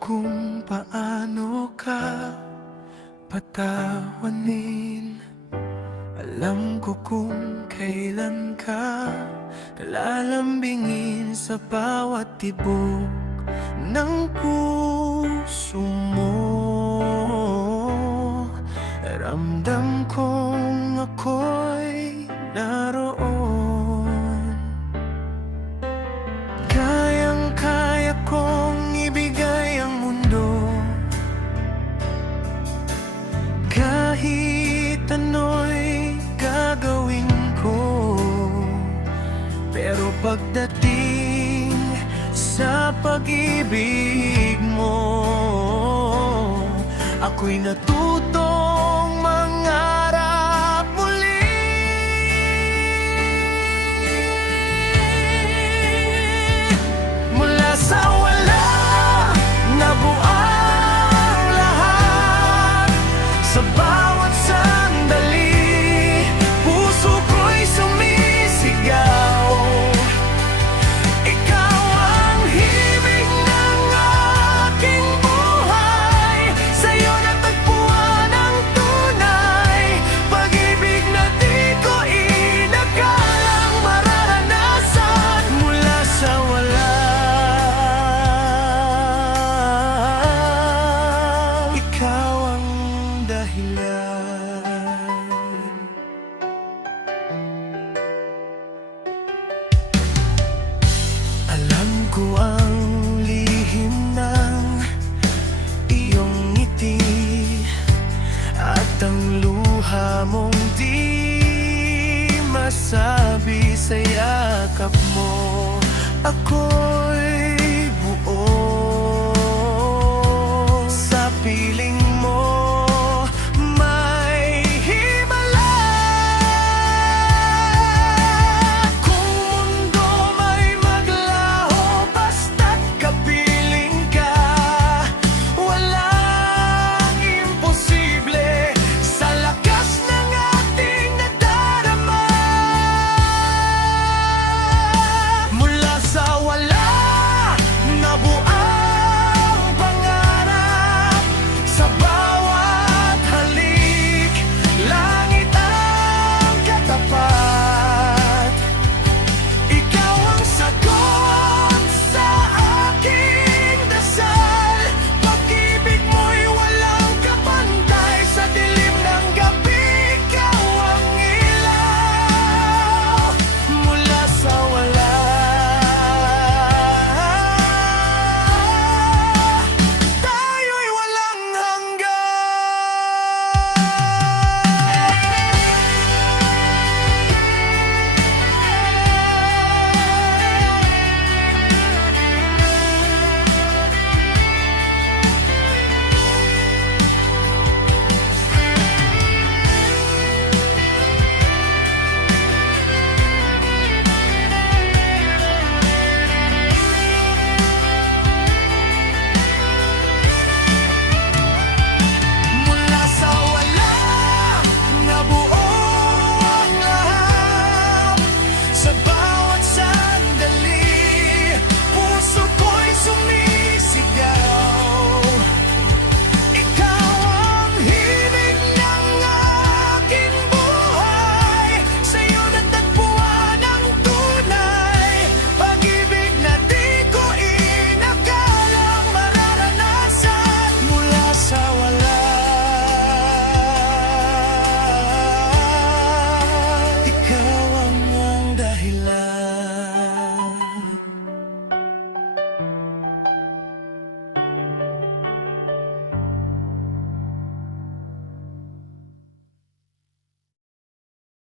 kung paano ka patawanin. Alam ko kung kailan ka lalambingin sa bawat tibok ng puso mo. Ramdam kong ako'y naroon. Kayang-kaya kong ibigay ang mundo, kahit ano'y gagawin ko. Pero pagdating sa pag-ibig mo, ako'y natutong mangarap muli. Mula sa wala, nabuo ang lahat. Sa bawat sandali, puso ko'y sumisigaw. Ikaw ang himig ng aking buhay. Sa'yo natagpuan ang tunay, pag-ibig na di ko inakalang mararanasan. Mula sa wala, ikaw ang dahilan. Alam ko ang lihim ng iyong ngiti at ang luha mong di masabi sa yakap mo. Ako